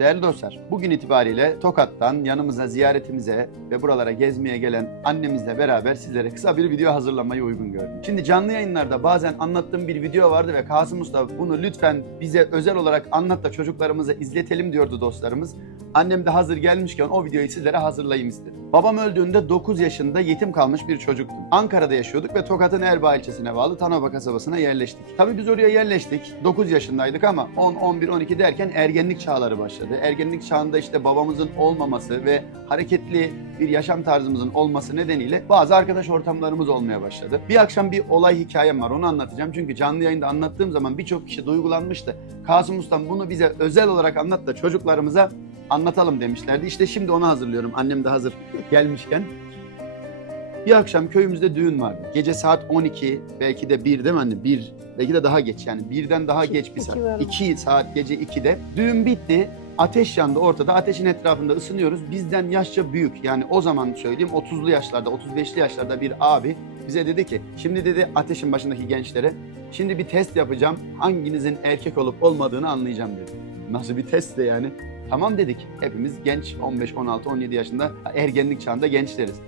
Değerli dostlar, bugün itibariyle Tokat'tan yanımıza ziyaretimize ve buralara gezmeye gelen annemizle beraber sizlere kısa bir video hazırlamayı uygun gördüm. Şimdi canlı yayınlarda bazen anlattığım bir video vardı ve Kasım Usta bunu lütfen bize özel olarak anlat da çocuklarımıza izletelim diyordu dostlarımız. Annem de hazır gelmişken o videoyu sizlere hazırlayayım istedim. Babam öldüğünde 9 yaşında yetim kalmış bir çocuktum. Ankara'da yaşıyorduk ve Tokat'ın Erbaa ilçesine bağlı Tanova kasabasına yerleştik. Tabii biz oraya yerleştik. 9 yaşındaydık ama 10, 11, 12 derken ergenlik çağları başladı. Ergenlik çağında işte babamızın olmaması ve hareketli bir yaşam tarzımızın olması nedeniyle bazı arkadaş ortamlarımız olmaya başladı. Bir akşam bir olay hikayem var onu anlatacağım. Çünkü canlı yayında anlattığım zaman birçok kişi duygulanmıştı. Kasım Ustam bunu bize özel olarak anlat da çocuklarımıza anlatalım demişlerdi. İşte şimdi onu hazırlıyorum. Annem de hazır gelmişken. Bir akşam köyümüzde düğün vardı. Gece saat 12, belki de 1 değil mi anne? 1, belki de daha geç yani. Birden daha İki- geç bir saat. var. 2 saat gece 2'de. Düğün bitti. Ateş yandı ortada. Ateşin etrafında ısınıyoruz. Bizden yaşça büyük yani o zaman söyleyeyim 30'lu yaşlarda, 35'li yaşlarda bir abi bize dedi ki şimdi dedi ateşin başındaki gençlere şimdi bir test yapacağım. Hanginizin erkek olup olmadığını anlayacağım dedi. Nasıl bir test de yani? Tamam dedik. Hepimiz genç 15, 16, 17 yaşında ergenlik çağında gençleriz.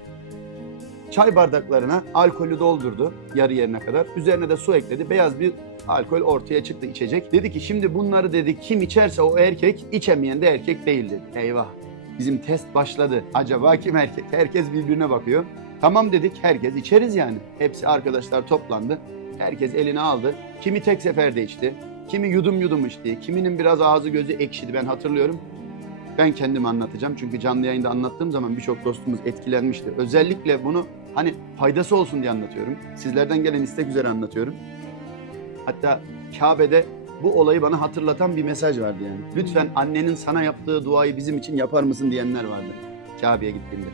Çay bardaklarına alkolü doldurdu yarı yerine kadar. Üzerine de su ekledi. Beyaz bir alkol ortaya çıktı içecek. Dedi ki şimdi bunları dedi kim içerse o erkek, içemeyen de erkek değil dedi. Eyvah. Bizim test başladı. Acaba kim erkek? Herkes birbirine bakıyor. Tamam dedik herkes içeriz yani. Hepsi arkadaşlar toplandı. Herkes elini aldı. Kimi tek seferde içti. Kimi yudum yudum içti. Kiminin biraz ağzı gözü ekşidi ben hatırlıyorum. Ben kendim anlatacağım çünkü canlı yayında anlattığım zaman birçok dostumuz etkilenmişti. Özellikle bunu hani faydası olsun diye anlatıyorum. Sizlerden gelen istek üzere anlatıyorum. Hatta Kabe'de bu olayı bana hatırlatan bir mesaj vardı yani. Lütfen annenin sana yaptığı duayı bizim için yapar mısın diyenler vardı Kabe'ye gittiğimde.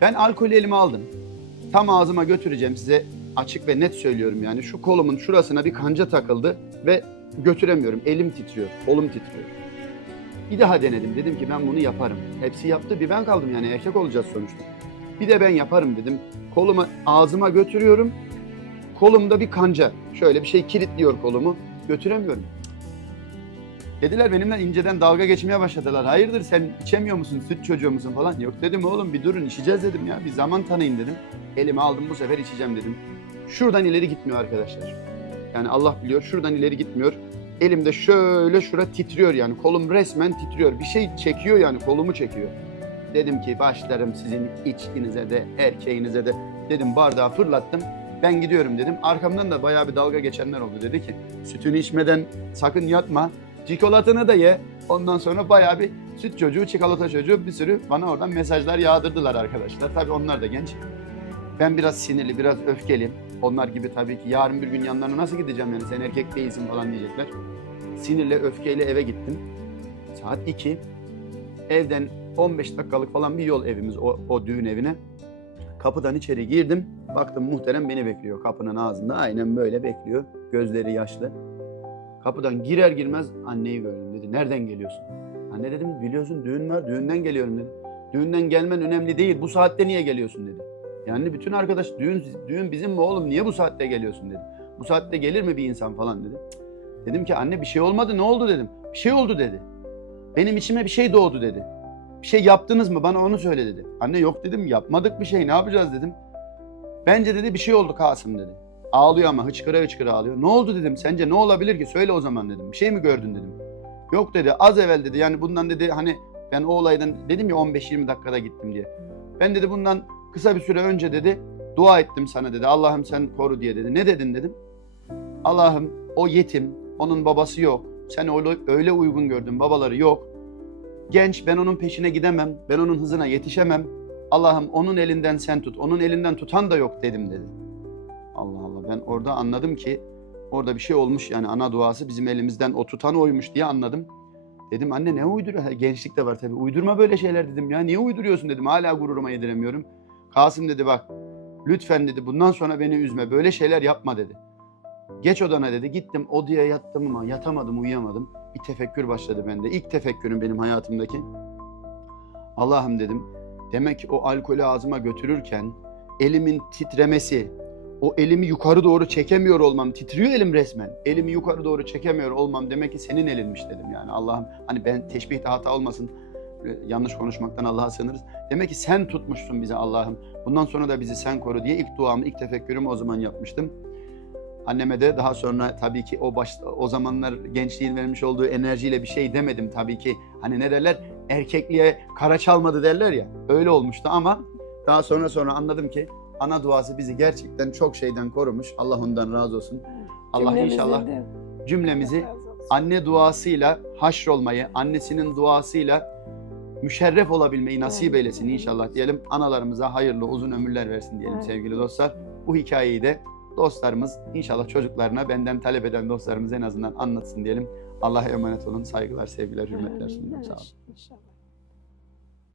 Ben alkolü elime aldım. Tam ağzıma götüreceğim size açık ve net söylüyorum yani. Şu kolumun şurasına bir kanca takıldı ve götüremiyorum. Elim titriyor, kolum titriyor. Bir daha denedim. Dedim ki ben bunu yaparım. Hepsi yaptı. Bir ben kaldım yani erkek olacağız sonuçta. Bir de ben yaparım dedim. Kolumu ağzıma götürüyorum. Kolumda bir kanca. Şöyle bir şey kilitliyor kolumu. Götüremiyorum. Dediler benimle inceden dalga geçmeye başladılar. Hayırdır sen içemiyor musun, süt çocuğu musun falan. Yok dedim oğlum bir durun içeceğiz dedim ya. Bir zaman tanıyın dedim. Elime aldım bu sefer içeceğim dedim. Şuradan ileri gitmiyor arkadaşlar. Yani Allah biliyor şuradan ileri gitmiyor. Elimde şöyle şura titriyor yani. Kolum resmen titriyor. Bir şey çekiyor yani kolumu çekiyor. Dedim ki başlarım sizin içkinize de erkeğinize de. Dedim bardağı fırlattım. Ben gidiyorum dedim. Arkamdan da bayağı bir dalga geçenler oldu. Dedi ki sütünü içmeden sakın yatma. Çikolatını da ye. Ondan sonra bayağı bir süt çocuğu, çikolata çocuğu bir sürü bana oradan mesajlar yağdırdılar arkadaşlar. Tabii onlar da genç. Ben biraz sinirli, biraz öfkeliyim. Onlar gibi tabii ki yarın bir gün yanlarına nasıl gideceğim yani sen erkek değilsin falan diyecekler. Sinirle, öfkeyle eve gittim. Saat 2. Evden 15 dakikalık falan bir yol evimiz o, o düğün evine. Kapıdan içeri girdim. Baktım muhterem beni bekliyor kapının ağzında. Aynen böyle bekliyor. Gözleri yaşlı. Kapıdan girer girmez anneyi gördüm dedi. Nereden geliyorsun? Anne dedim biliyorsun düğün var düğünden geliyorum dedi. Düğünden gelmen önemli değil. Bu saatte niye geliyorsun dedi. Yani bütün arkadaş düğün düğün bizim mi oğlum niye bu saatte geliyorsun dedi. Bu saatte gelir mi bir insan falan dedi. Dedim ki anne bir şey olmadı ne oldu dedim. Bir şey oldu dedi. Benim içime bir şey doğdu dedi. Bir şey yaptınız mı bana onu söyle dedi. Anne yok dedim yapmadık bir şey ne yapacağız dedim. Bence dedi bir şey oldu Kasım dedi. Ağlıyor ama hıçkıra hıçkıra ağlıyor. Ne oldu dedim sence ne olabilir ki söyle o zaman dedim. Bir şey mi gördün dedim. Yok dedi az evvel dedi yani bundan dedi hani ben o olaydan dedim ya 15-20 dakikada gittim diye. Ben dedi bundan kısa bir süre önce dedi dua ettim sana dedi. Allah'ım sen koru diye dedi. Ne dedin dedim. Allah'ım o yetim, onun babası yok. Sen öyle, uygun gördün, babaları yok. Genç, ben onun peşine gidemem, ben onun hızına yetişemem. Allah'ım onun elinden sen tut, onun elinden tutan da yok dedim dedi. Allah Allah ben orada anladım ki orada bir şey olmuş yani ana duası bizim elimizden o tutan oymuş diye anladım. Dedim anne ne uyduruyor? Gençlik de var tabii. Uydurma böyle şeyler dedim ya. Niye uyduruyorsun dedim. Hala gururuma yediremiyorum. Kasım dedi bak lütfen dedi bundan sonra beni üzme. Böyle şeyler yapma dedi. Geç odana dedi. Gittim odaya yattım ama yatamadım, uyuyamadım. Bir tefekkür başladı bende. İlk tefekkürüm benim hayatımdaki. Allah'ım dedim. Demek ki o alkolü ağzıma götürürken elimin titremesi, o elimi yukarı doğru çekemiyor olmam, titriyor elim resmen. Elimi yukarı doğru çekemiyor olmam demek ki senin elinmiş dedim yani. Allah'ım hani ben teşbihte hata olmasın, yanlış konuşmaktan Allah'a sığınırız. Demek ki sen tutmuşsun bizi Allah'ım. Bundan sonra da bizi sen koru diye ilk duamı, ilk tefekkürümü o zaman yapmıştım. Anneme de daha sonra tabii ki o baş, o zamanlar gençliğin vermiş olduğu enerjiyle bir şey demedim tabii ki. Hani ne derler? Erkekliğe kara çalmadı derler ya. Öyle olmuştu ama daha sonra sonra anladım ki ana duası bizi gerçekten çok şeyden korumuş. Allah ondan razı olsun. Allah Cümlemizin inşallah de cümlemizi anne duasıyla haşrolmayı, annesinin duasıyla müşerref olabilmeyi nasip eylesin inşallah diyelim. Analarımıza hayırlı uzun ömürler versin diyelim Evet. sevgili dostlar. Bu hikayeyi de dostlarımız inşallah çocuklarına benden talep eden dostlarımız en azından anlatsın diyelim. Allah'a emanet olun. Saygılar, sevgiler, hürmetler sunuyorum. Sağ olun. İnşallah.